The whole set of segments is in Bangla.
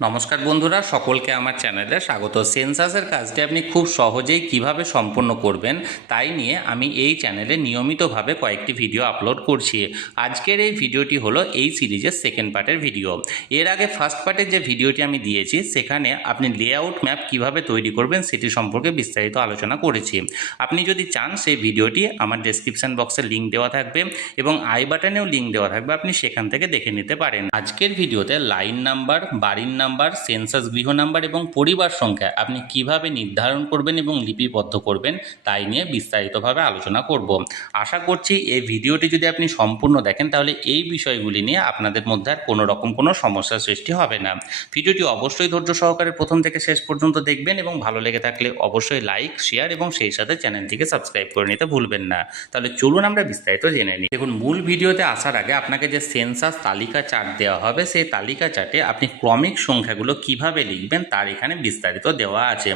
নমস্কার বন্ধুরা, সকলকে আমার চ্যানেলে স্বাগত। সেন্সাসের কাজটি আপনি খুব সহজেই কিভাবে সম্পন্ন করবেন তাই নিয়ে আমি এই চ্যানেলে নিয়মিতভাবে কয়েকটি ভিডিও আপলোড করছি। আজকের এই ভিডিওটি হলো এই সিরিজের সেকেন্ড পার্টের ভিডিও। এর আগে ফার্স্ট পার্টের যে ভিডিওটি আমি দিয়েছি সেখানে আপনি লেআউট ম্যাপ কিভাবে তৈরি করবেন সেটি সম্পর্কে বিস্তারিত আলোচনা করেছি। আপনি যদি চান সেই ভিডিওটি আমার ডেসক্রিপশন বক্সে লিঙ্ক দেওয়া থাকবে এবং আই বাটনেও লিঙ্ক দেওয়া থাকবে, আপনি সেখান থেকে দেখে নিতে পারেন। আজকের ভিডিওতে লাইন নাম্বার, বাড়ির নাম্বার, সেন্সাস গৃহ নাম্বার এবং পরিবার সংখ্যা আপনি কিভাবে নির্ধারণ করবেন এবং লিপিবদ্ধ করবেন তাই নিয়ে বিস্তারিতভাবে আলোচনা করব। আশা করছি এই ভিডিওটি যদি আপনি সম্পূর্ণ দেখেন তাহলে এই বিষয়গুলি নিয়ে আপনাদের মধ্যে আর কোনো রকম কোনো সমস্যার সৃষ্টি হবে না। ভিডিওটি অবশ্যই ধৈর্য সহকারে প্রথম থেকে শেষ পর্যন্ত দেখবেন এবং ভালো লেগে থাকলে অবশ্যই লাইক, শেয়ার এবং সেই সাথে চ্যানেলটিকে সাবস্ক্রাইব করে নিতে ভুলবেন না। তাহলে চলুন আমরা বিস্তারিত জেনে নিই। দেখুন, মূল ভিডিওতে আসার আগে আপনাকে যে সেন্সাস তালিকা চার্ট দেওয়া হবে সেই তালিকা চার্টে আপনি ক্রমিক সংখ্যাগুলো কিভাবে লিখবেন তার এখানে বিস্তারিত দেওয়া আছে।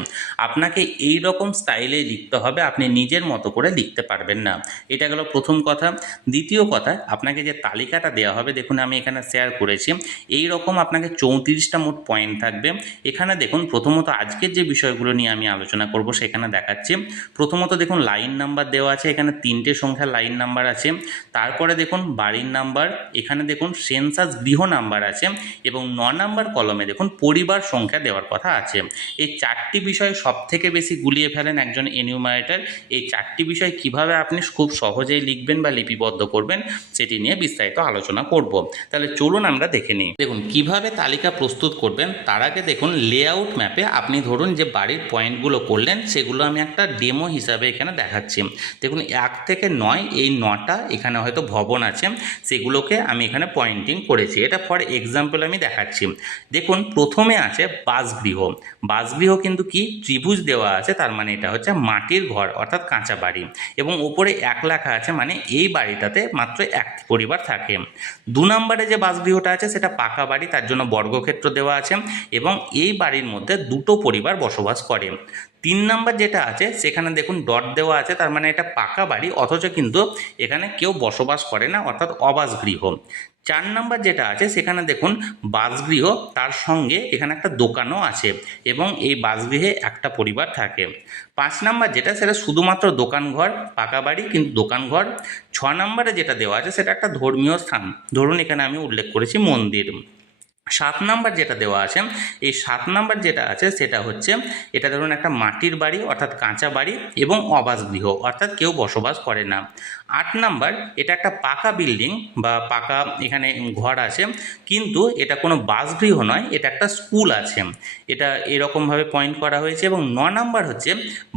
আপনাকে এই রকম স্টাইলে লিখতে হবে, আপনি নিজের মতো করে লিখতে পারবেন না। এটা গেল প্রথম কথা। দ্বিতীয় কথা, আপনাকে যে তালিকাটা দেওয়া হবে, দেখুন আমি এখানে শেয়ার করেছি, এই রকম আপনাকে 34টা মোট পয়েন্ট থাকবে। এখানে দেখুন প্রথমত আজকের যে বিষয়গুলো নিয়ে আমি আলোচনা করব সেখানে দেখাচ্ছি। প্রথমত দেখুন লাইন নাম্বার দেওয়া আছে, এখানে 3টে সংখ্যার লাইন নাম্বার আছে। তারপরে দেখুন বাড়ির নাম্বার, এখানে দেখুন সেন্সাস গৃহ নাম্বার আছে এবং 9 নাম্বার কলমে দেখুন পরিবার সংখ্যা দেওয়ার কথা আছে। এই 4টি বিষয় সব থেকে বেশি গুলিয়ে ফেলেন একজন এনিউমারেটর। এই 4টি বিষয় কিভাবে আপনি খুব সহজেই লিখবেন বা লিপিবদ্ধ করবেন সেটি নিয়ে বিস্তারিত আলোচনা করব। তাহলে চলুন আমরা দেখে নিই। দেখুন কিভাবে তালিকা প্রস্তুত করবেন তার আগে দেখুন লেআউট ম্যাপে আপনি ধরুন যে বাড়ির পয়েন্টগুলো করলেন সেগুলো আমি একটা ডেমো হিসাবে এখানে দেখাচ্ছি। দেখুন 1 থেকে 9 এই 9টা এখানে হয়তো ভবন আছে, সেগুলোকে আমি এখানে পয়েন্টিং করেছি। এটা ফর এক্সাম্পল আমি দেখাচ্ছি। দেখুন প্রথমে আছে বাসগৃহ। বাসগৃহ কিন্তু কি ত্রিভুজ দেওয়া আছে, তার মানে এটা হচ্ছে মাটির ঘর অর্থাৎ কাঁচা বাড়ি এবং ওপরে 1 লেখা আছে, মানে এই বাড়িটাতে মাত্র একটি পরিবার থাকে। 2 নম্বরে যে বাসগৃহটা আছে সেটা পাকা বাড়ি, তার জন্য বর্গক্ষেত্র দেওয়া আছে এবং এই বাড়ির মধ্যে 2টো পরিবার বসবাস করে। 3 নাম্বার যেটা আছে সেখানে দেখুন ডট দেওয়া আছে, তার মানে এটা পাকা বাড়ি অথচ কিন্তু এখানে কেউ বসবাস করে না অর্থাৎ অবাসগৃহ। 4 নাম্বার যেটা আছে সেখানে দেখুন বাসগৃহ, তার সঙ্গে এখানে একটা দোকানও আছে এবং এই বাসগৃহে একটা পরিবার থাকে। 5 নাম্বার যেটা সেটা শুধুমাত্র দোকানঘর, পাকা বাড়ি কিন্তু দোকানঘর। 6 নাম্বারে যেটা দেওয়া আছে সেটা একটা ধর্মীয় স্থান, ধরুন এখানে আমি উল্লেখ করেছি মন্দির। 7 নাম্বার যেটা দেওয়া আছে, এই 7 নাম্বার যেটা আছে সেটা হচ্ছে এটা ধরুন একটা মাটির বাড়ি অর্থাৎ কাঁচা বাড়ি এবং অবাসগৃহ অর্থাৎ কেউ বসবাস করে না। 8 নাম্বার এটা একটা পাকা বিল্ডিং বা পাকা এখানে ঘর আছে কিন্তু এটা কোনো বাসগৃহ নয়, এটা একটা স্কুল আছে, এটা এরকমভাবে পয়েন্ট করা হয়েছে। এবং 9 নাম্বার হচ্ছে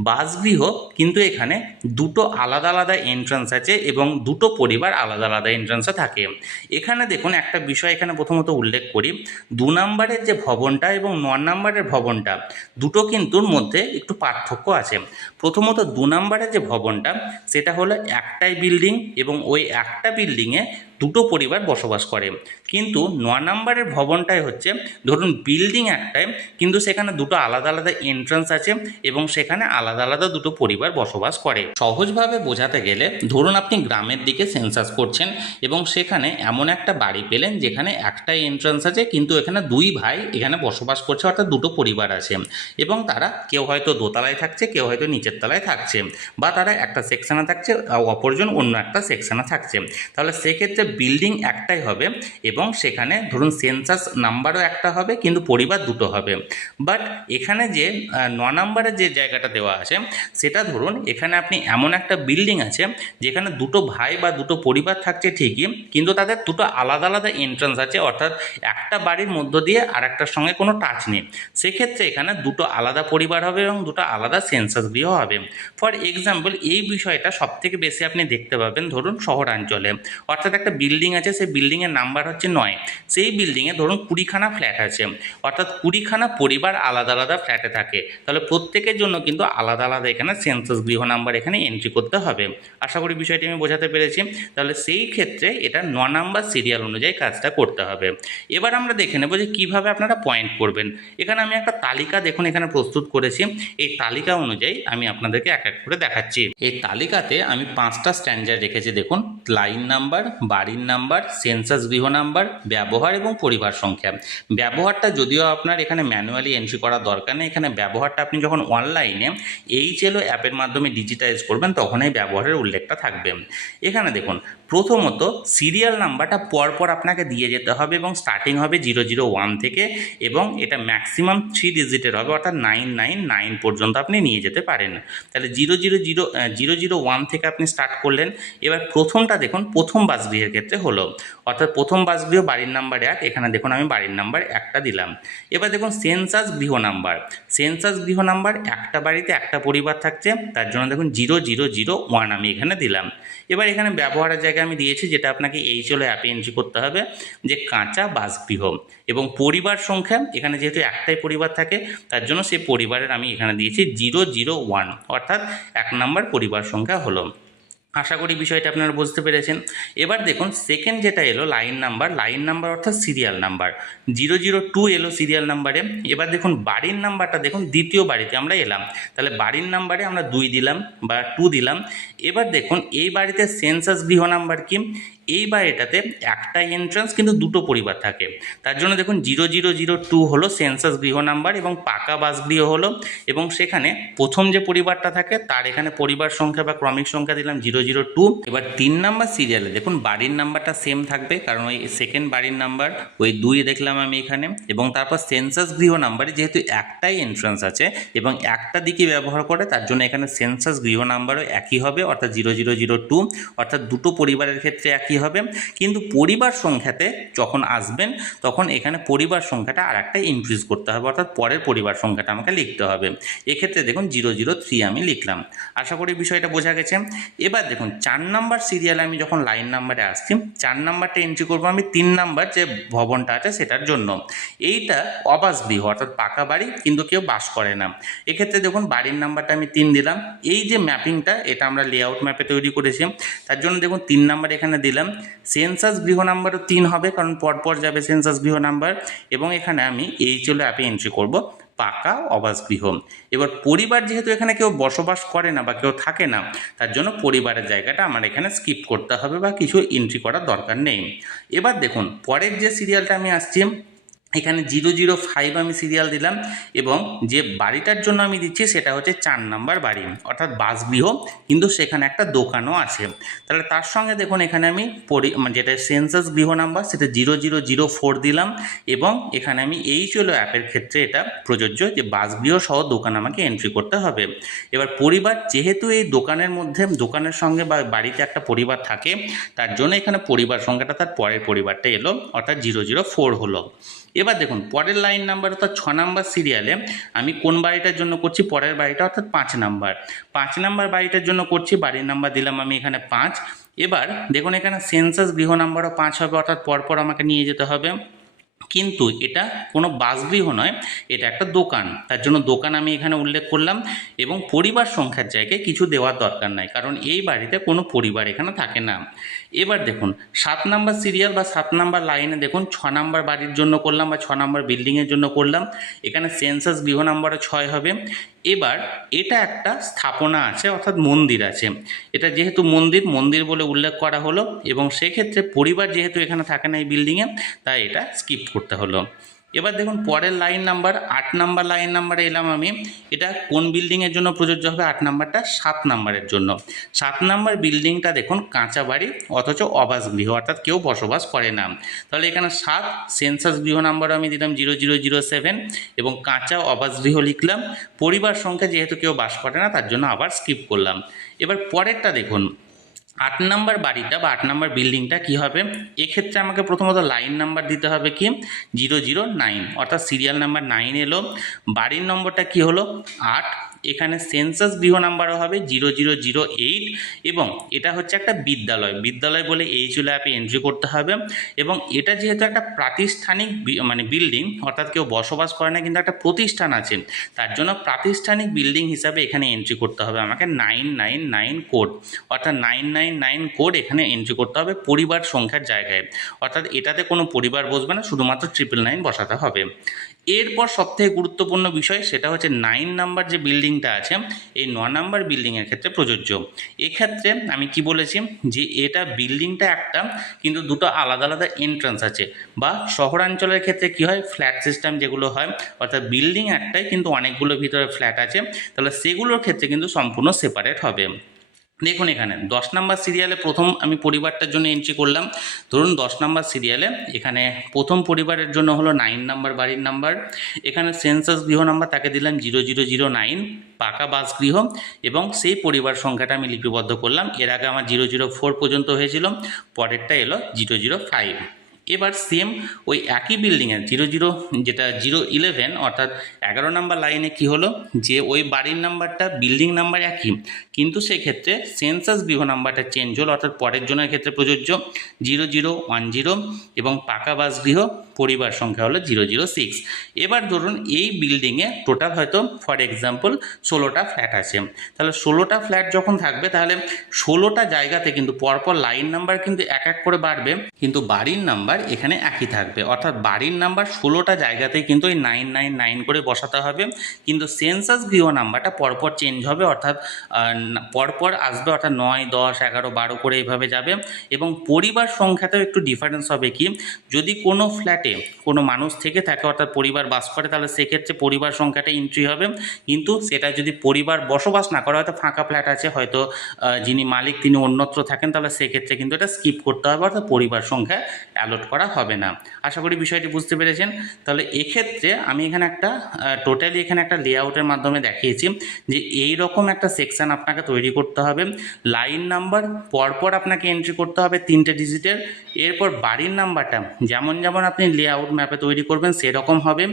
বাসগৃহ কিন্তু এখানে 2টো আলাদা আলাদা এন্ট্রান্স আছে এবং 2টো পরিবার আলাদা আলাদা এন্ট্রান্সে থাকে। এখানে দেখুন একটা বিষয় এখানে প্রথমত উল্লেখ করি, 2 নাম্বারের যে ভবনটা এবং 9 নাম্বারের ভবনটা দুটো কিন্তুর মধ্যে একটু পার্থক্য আছে। প্রথমত 2 নাম্বারের যে ভবনটা সেটা হলো একটাই বিল্ডিং এবং ওই একটা বিল্ডিংয়ে 2টো পরিবার বসবাস করে, কিন্তু 9 নাম্বারের ভবনটাই হচ্ছে ধরুন বিল্ডিং একটাই কিন্তু সেখানে 2টো আলাদা আলাদা এন্ট্রান্স আছে এবং সেখানে আলাদা আলাদা 2টো পরিবার বসবাস করে। সহজভাবে বোঝাতে গেলে ধরুন আপনি গ্রামের দিকে সেন্সাস করছেন এবং সেখানে এমন একটা বাড়ি পেলেন যেখানে একটাই এন্ট্রান্স আছে কিন্তু এখানে 2 ভাই এখানে বসবাস করছে অর্থাৎ 2টো পরিবার আছে এবং তারা কেউ হয়তো দোতলায় থাকছে, কেউ হয়তো নিচের তলায় থাকছে বা তারা একটা সেকশনে থাকছে, অপরজন অন্য একটা সেকশনে থাকছে। তাহলে সেক্ষেত্রে বিল্ডিং একটাই হবে এবং সেখানে ধরুন সেন্সাস নাম্বারও একটা হবে কিন্তু পরিবার 2টো হবে। বাট এখানে যে 9 নাম্বারের যে জায়গাটা দেওয়া আছে সেটা ধরুন এখানে আপনি এমন একটা বিল্ডিং আছে যেখানে 2টো ভাই বা 2টো পরিবার থাকছে ঠিকই কিন্তু তাদের 2টো আলাদা আলাদা এন্ট্রান্স আছে অর্থাৎ একটা বাড়ির মধ্য দিয়ে আর একটার সঙ্গে কোনো টাচ নেই। সেক্ষেত্রে এখানে 2টো আলাদা পরিবার হবে এবং 2টো আলাদা সেন্সাস গৃহ হবে। ফর এক্সাম্পল এই বিষয়টা সবথেকে বেশি আপনি দেখতে পাবেন ধরুন শহরাঞ্চলে, অর্থাৎ একটা বিল্ডিং আছে, সেই বিল্ডিংয়ের নাম্বার হচ্ছে 9, সেই বিল্ডিংয়ে ধরুন 20খানা ফ্ল্যাট আছে অর্থাৎ 20খানা পরিবার আলাদা আলাদা ফ্ল্যাটে থাকে। তাহলে প্রত্যেকের জন্য কিন্তু আলাদা আলাদা এখানে সেন্সাস গৃহ নাম্বার এখানে এন্ট্রি করতে হবে। আশা করি বিষয়টি আমি বোঝাতে পেরেছি। তাহলে সেই ক্ষেত্রে এটা 9 নাম্বার সিরিয়াল অনুযায়ী কাজটা করতে হবে। এবার আমরা দেখে নেব যে কীভাবে আপনারা পয়েন্ট করবেন। এখানে আমি একটা তালিকা দেখুন এখানে প্রস্তুত করেছি, এই তালিকা অনুযায়ী আমি আপনাদেরকে এক এক করে দেখাচ্ছি। এই তালিকাতে আমি 5টা স্ট্যান্ডার্ড রেখেছি। দেখুন লাইন নাম্বার, বাড়ির নাম্বার, সেন্সাস গৃহ নাম্বার, ব্যবহার এবং পরিবার সংখ্যা। ব্যবহারটা যদিও আপনার এখানে ম্যানুয়ালি এন্ট্রি করার দরকার নেই, এখানে ব্যবহারটা আপনি যখন অনলাইনে HLO অ্যাপের মাধ্যমে ডিজিটাইজ করবেন তখন এই ব্যবহারের উল্লেখটা থাকবে। এখানে দেখুন প্রথমত সিরিয়াল নাম্বারটা পরপর আপনাকে দিয়ে যেতে হবে এবং স্টার্টিং হবে 001 থেকে এবং এটা ম্যাক্সিমাম 3 ডিজিটের হবে, অর্থাৎ 999 পর্যন্ত আপনি নিয়ে যেতে পারেন। তাহলে 001 থেকে আপনি স্টার্ট করলেন। এবার প্রথমটা দেখুন প্রথম বাসগৃহের ক্ষেত্রে হলো, অর্থাৎ প্রথম বাসগৃহ বাড়ির নাম্বার 1, এখানে দেখুন আমি বাড়ির নাম্বার 1টা দিলাম। এবার দেখুন সেন্সাস গৃহ নাম্বার, সেন্সাস গৃহ নাম্বার একটা বাড়িতে একটা পরিবার থাকছে, তার জন্য দেখুন 0001 আমি এখানে দিলাম। এবার এখানে ব্যবহারের জায়গায় আমি দিয়েছি যেটা আপনাকে HLO অ্যাপে এন্ট্রি করতে হবে, যে কাঁচা বাসগৃহ এবং পরিবার সংখ্যা, এখানে যেহেতু একটাই পরিবার থাকে তার জন্য সেই পরিবারের আমি এখানে দিয়েছি 001, অর্থাৎ 1 নম্বর পরিবার সংখ্যা হলো। আশা করি বিষয়টা আপনারা বুঝতে পেরেছেন। এবার দেখুন সেকেন্ড যেটা এলো লাইন নাম্বার অর্থাৎ সিরিয়াল নাম্বার 002 এলো সিরিয়াল নাম্বারে। এবার দেখুন বাড়ির নাম্বারটা দেখুন দ্বিতীয় বাড়িতে আমরা এলাম, তাহলে বাড়ির নাম্বারে আমরা 2 দিলাম বা 2 দিলাম। এবার দেখুন এই বাড়িতে সেন্সাস গৃহ নাম্বার কি, এই বাড়িটাতে একটা এন্ট্রান্স কিন্তু দুটো পরিবার থাকে, তার জন্য দেখুন 0002 হলো সেন্সাস গৃহ নাম্বার এবং পাকা বাসগৃহ হলো, এবং সেখানে প্রথম যে পরিবারটা থাকে তার এখানে পরিবার সংখ্যা বা ক্রমিক সংখ্যা দিলাম 002। এবার 3 নাম্বার সিরিয়ালে দেখুন বাড়ির নাম্বারটা সেম থাকবে, কারণ ওই সেকেন্ড বাড়ির নাম্বার ওই 2 দেখলাম আমি এখানে, এবং তারপর সেন্সাস গৃহ নাম্বারে যেহেতু একটাই এন্ট্রান্স আছে এবং একটা দিকে ব্যবহার করে তার জন্য এখানে সেন্সাস গৃহ নাম্বারও একই হবে, অর্থাৎ 0002, অর্থাৎ দুটো পরিবারের ক্ষেত্রে একই হবে। কিন্তু পরিবার সংখ্যাতে যখন আসবেন তখন এখানে পরিবার সংখ্যাটা আর একটা ইনক্রিজ করতে হবে, অর্থাৎ পরের পরিবার সংখ্যাটা আমাকে লিখতে হবে। এক্ষেত্রে দেখুন 003 আমি লিখলাম। আশা করি বিষয়টা বোঝা গেছে। এবার দেখুন 4 নাম্বার সিরিয়ালে আমি যখন লাইন নাম্বারে আসছি 4 নাম্বারটা এন্ট্রি করবো আমি 3 নাম্বার যে ভবনটা আছে সেটার জন্য। এইটা অবাসগৃহ অর্থাৎ পাকা বাড়ি কিন্তু কেউ বাস করে না। এক্ষেত্রে দেখুন বাড়ির নাম্বারটা আমি 3 দিলাম। এই যে ম্যাপিংটা এটা আমরা লেআউট ম্যাপে তৈরি করেছি, তার জন্য দেখুন 3 নাম্বার এখানে দিলাম। সেন্সাস গৃহ নাম্বারও 3 হবে, কারণ পরপর যাবে সেন্সাস গৃহ নাম্বার, এবং এখানে আমি HLO অ্যাপে এন্ট্রি করব পাকা আবাসগৃহ। এবার পরিবার যেহেতু এখানে কেউ বসবাস করে না বা কেউ থাকে না, তার জন্য পরিবারের জায়গাটা আমার এখানে স্কিপ করতে হবে বা কিছু এন্ট্রি করার দরকার নেই। এবার দেখুন পরের যে সিরিয়ালটা আমি আসছি এখানে 005 আমি সিরিয়াল দিলাম, এবং যে বাড়িটার জন্য আমি দিচ্ছি সেটা হচ্ছে 4 নাম্বার বাড়ি অর্থাৎ বাসগৃহ, কিন্তু সেখানে একটা দোকানও আছে। তাহলে তার সঙ্গে দেখুন এখানে আমি যেটা সেন্সাস গৃহ নাম্বার সেটা 0004 দিলাম, এবং এখানে আমি HLO অ্যাপের ক্ষেত্রে এটা প্রযোজ্য যে বাসগৃহ সহ দোকান আমাকে এন্ট্রি করতে হবে। এবার পরিবার যেহেতু এই দোকানের মধ্যে দোকানের সঙ্গে বা বাড়িতে একটা পরিবার থাকে, তার জন্য এখানে পরিবার সংখ্যাটা তার পরের পরিবারটা এলো, অর্থাৎ 004 হলো। এবার দেখুন পরের লাইন নাম্বার অর্থাৎ 6 নাম্বার সিরিয়ালে আমি কোন বাড়িটার জন্য করছি, পরের বাড়িটা অর্থাৎ 5 নাম্বার। 5 নাম্বার বাড়িটার জন্য করছি, বাড়ির নাম্বার দিলাম আমি এখানে 5। এবার দেখুন এখানে সেন্সাস গৃহ নাম্বারও 5 হবে, অর্থাৎ পরপর আমাকে নিয়ে যেতে হবে, কিন্তু এটা কোনো বাসগৃহ নয়, এটা একটা দোকান, তার জন্য দোকান আমি এখানে উল্লেখ করলাম, এবং পরিবার সংখ্যার জায়গায় কিছু দেওয়ার দরকার নাই, কারণ এই বাড়িতে কোনো পরিবার এখানে থাকে না। এবার দেখুন 7 নাম্বার সিরিয়াল বা 7 নাম্বার লাইনে দেখুন 6 নাম্বার বাড়ির জন্য করলাম বা 6 নাম্বার বিল্ডিংয়ের জন্য করলাম, এখানে সেন্সাস গৃহ নাম্বারও 6 হবে। এবার এটা একটা স্থাপনা আছে অর্থাৎ মন্দির আছে, এটা যেহেতু মন্দির বলে উল্লেখ করা হলো, এবং সেক্ষেত্রে পরিবার যেহেতু এখানে থাকে না এই বিল্ডিংয়ে, তাই এটা স্কিপ করতে হলো। এবার দেখুন পরের লাইন নাম্বার 8 নাম্বার লাইন নাম্বারে এলাম আমি, এটা কোন বিল্ডিংয়ের জন্য প্রযোজ্য হবে, 8 নাম্বারটা 7 নাম্বারের জন্য। 7 নাম্বার বিল্ডিংটা দেখুন কাঁচা বাড়ি অথচ অবাসগৃহ অর্থাৎ কেউ বসবাস করে না, তাহলে এখানে 7 সেন্সাস গৃহ নাম্বারও আমি দিলাম 0007, এবং কাঁচা অবাসগৃহ লিখলাম। পরিবার সংখ্যা যেহেতু কেউ বাস করে না তার জন্য আবার স্কিপ করলাম। এবার পরেরটা দেখুন 8 নাম্বার বাড়িটা বা 8 নাম্বার বিল্ডিংটা কি হবে, এক্ষেত্রে আমাকে প্রথমত লাইন নাম্বার দিতে হবে কি 009, অর্থাৎ সিরিয়াল নাম্বার 9 এলো। বাড়ির নম্বরটা কি হলো 8, এখানে সেন্সাস গৃহ নাম্বারও হবে 0008, এবং এটা হচ্ছে একটা বিদ্যালয় বলে HLO অ্যাপে এন্ট্রি করতে হবে, এবং এটা যেহেতু একটা প্রাতিষ্ঠানিক বিল্ডিং অর্থাৎ কেউ বসবাস করে না কিন্তু একটা প্রতিষ্ঠান আছে, তার জন্য প্রাতিষ্ঠানিক বিল্ডিং হিসাবে এখানে এন্ট্রি করতে হবে আমাকে 999 কোড, অর্থাৎ 999 কোড এখানে এন্ট্রি করতে হবে পরিবার সংখ্যার জায়গায়, অর্থাৎ এটাতে কোনো পরিবার বসবে না, শুধুমাত্র 999 বসাতে হবে। এরপর সবথেকে গুরুত্বপূর্ণ বিষয় সেটা হচ্ছে 9 নাম্বার যে বিল্ডিংটা আছে, এই 9 নাম্বার বিল্ডিংয়ের ক্ষেত্রে প্রযোজ্য। এক্ষেত্রে আমি কি বলেছি যে এটা বিল্ডিংটা একটা, কিন্তু দুটো আলাদা আলাদা এন্ট্রান্স আছে। বা শহরাঞ্চলের ক্ষেত্রে কি হয়, ফ্ল্যাট সিস্টেম যেগুলো হয়, অর্থাৎ বিল্ডিং একটাই কিন্তু অনেকগুলো ভিতরে ফ্ল্যাট আছে, তাহলে সেগুলোর ক্ষেত্রে কিন্তু সম্পূর্ণ সেপারেট হবে। দেখুন এখানে 10 নাম্বার সিরিয়ালে প্রথম আমি পরিবারটার জন্য এন্ট্রি করলাম। ধরুন 10 নাম্বার সিরিয়ালে এখানে প্রথম পরিবারের জন্য হলো 9 নাম্বার বাড়ির নাম্বার। এখানে সেন্সাস গৃহ নাম্বার তাকে দিলাম 0009, পাকা বাসগৃহ, এবং সেই পরিবার সংখ্যাটা আমি লিপিবদ্ধ করলাম। এর আগে আমার 004 পর্যন্ত হয়েছিল, পরেরটা এলো 005। এবার সেম ওই একই বিল্ডিংয়ের 011 অর্থাৎ 11 নাম্বার লাইনে কি হলো, যে ওই বাড়ির নাম্বারটা বিল্ডিং নাম্বার একই, কিন্তু সেক্ষেত্রে সেন্সাস গৃহ নাম্বারটা চেঞ্জ হলো, অর্থাৎ পরের জনের ক্ষেত্রে প্রযোজ্য 0010, এবং পাকা বাসগৃহ পরিবার সংখ্যা হলো 006। এবার ধরুন এই বিল্ডিংয়ে টোটাল হয়তো ফর এক্সাম্পল 16টা ফ্ল্যাট আছে। তাহলে 16টা ফ্ল্যাট যখন থাকবে, তাহলে 16টা জায়গাতে কিন্তু পরপর লাইন নাম্বার কিন্তু এক এক করে বাড়বে, কিন্তু বাড়ির নাম্বার এখানে একই থাকবে। অর্থাৎ বাড়ির নাম্বার 16টা জায়গাতেই কিন্তু ওই 999 করে বসাতে হবে, কিন্তু সেন্সাস গৃহ নাম্বারটা পরপর চেঞ্জ হবে, অর্থাৎ পরপর আসবে, অর্থাৎ 9, 10, 11, 12 করে এইভাবে যাবে। এবং পরিবার সংখ্যাতেও একটু ডিফারেন্স হবে। কি, যদি কোনো ফ্ল্যাটে কোনো মানুষ থেকে থাকে, অর্থাৎ পরিবার বাস করে, তাহলে সেক্ষেত্রে পরিবার সংখ্যাটা এন্ট্রি হবে। কিন্তু সেটা যদি পরিবার বসবাস না করে, হয়তো ফাঁকা ফ্ল্যাট আছে, হয়তো যিনি মালিক তিনি অন্যত্র থাকেন, তাহলে সেক্ষেত্রে কিন্তু এটা স্কিপ করতে হবে, অর্থাৎ পরিবার সংখ্যা অ্যালট করা হবে না। আশা করি বিষয়টি বুঝতে পেরেছেন। তাহলে এক্ষেত্রে আমি এখানে একটা টোটালি এখানে একটা লেআউটের মাধ্যমে দেখিয়েছি যে এই রকম একটা সেকশন আপনাকে তৈরি করতে হবে। লাইন নাম্বার পরপর আপনাকে এন্ট্রি করতে হবে 3টে ডিজিটের। এরপর বাড়ির নাম্বারটা যেমন যেমন আপনি লেআউট ম্যাপে তৈরি করবেন সেরকম হবে।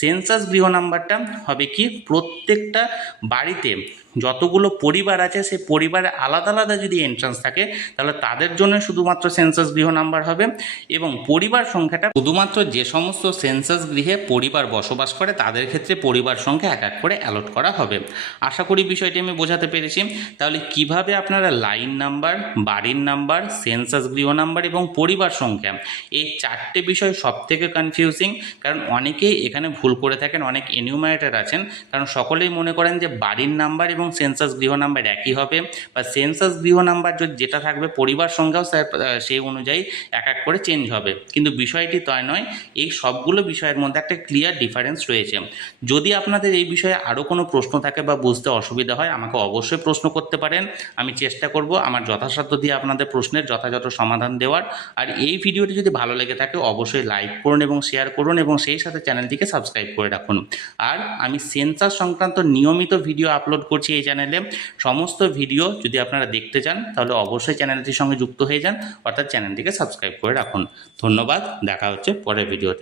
সেন্সাস গৃহ নাম্বারটা হবে কি, প্রত্যেকটা বাড়িতে যতগুলো পরিবার আছে সেই পরিবারে আলাদা আলাদা যদি এন্ট্রান্স থাকে, তাহলে তাদের জন্য শুধুমাত্র সেন্সাস গৃহ নাম্বার হবে। এবং পরিবার সংখ্যাটা শুধুমাত্র যে সমস্ত সেন্সাস গৃহে পরিবার বসবাস করে তাদের ক্ষেত্রে পরিবার সংখ্যা এক এক করে অ্যালট করা হবে। আশা করি বিষয়টি আমি বোঝাতে পেরেছি। তাহলে কিভাবে আপনারা লাইন নাম্বার, বাড়ির নাম্বার, সেন্সাস গৃহ নাম্বার এবং পরিবার সংখ্যা, এই 4টে বিষয় সব থেকে কনফিউজিং, কারণ অনেকেই এখানে ভুল করে থাকেন, অনেক এনিউমারেটর আছেন, কারণ সকলেই মনে করেন যে বাড়ির নাম্বার এবং সেন্সাস গৃহ নাম্বার একই হবে, বা সেন্সাস গৃহ নাম্বার যেটা থাকবে পরিবার সংখ্যাও সেই অনুযায়ী এক এক করে চেঞ্জ হবে, কিন্তু বিষয়টি তাই নয়। এই সবগুলো বিষয়ের মধ্যে একটা ক্লিয়ার ডিফারেন্স রয়েছে। যদি আপনাদের এই বিষয়ে আরও কোনো প্রশ্ন থাকে বা বুঝতে অসুবিধা হয়, আমাকে অবশ্যই প্রশ্ন করতে পারেন। আমি চেষ্টা করব আমার যথাসাধ্য দিয়ে আপনাদের প্রশ্নের যথাযথ সমাধান দেওয়ার। আর এই ভিডিওটি যদি ভালো লেগে থাকে অবশ্যই লাইক করুন এবং শেয়ার করুন, এবং সেই সাথে চ্যানেলটিকে সাবস্ক্রাইব করে রাখুন। আর আমি সেন্সাস সংক্রান্ত নিয়মিত ভিডিও আপলোড করছি এই চ্যানেলে। সমস্ত ভিডিও যদি আপনারা দেখতে চান তাহলে অবশ্যই চ্যানেলটির সঙ্গে যুক্ত হয়ে যান, অর্থাৎ চ্যানেলটিকে সাবস্ক্রাইব করে রাখুন। ধন্যবাদ, দেখা হচ্ছে পরের ভিডিওতে।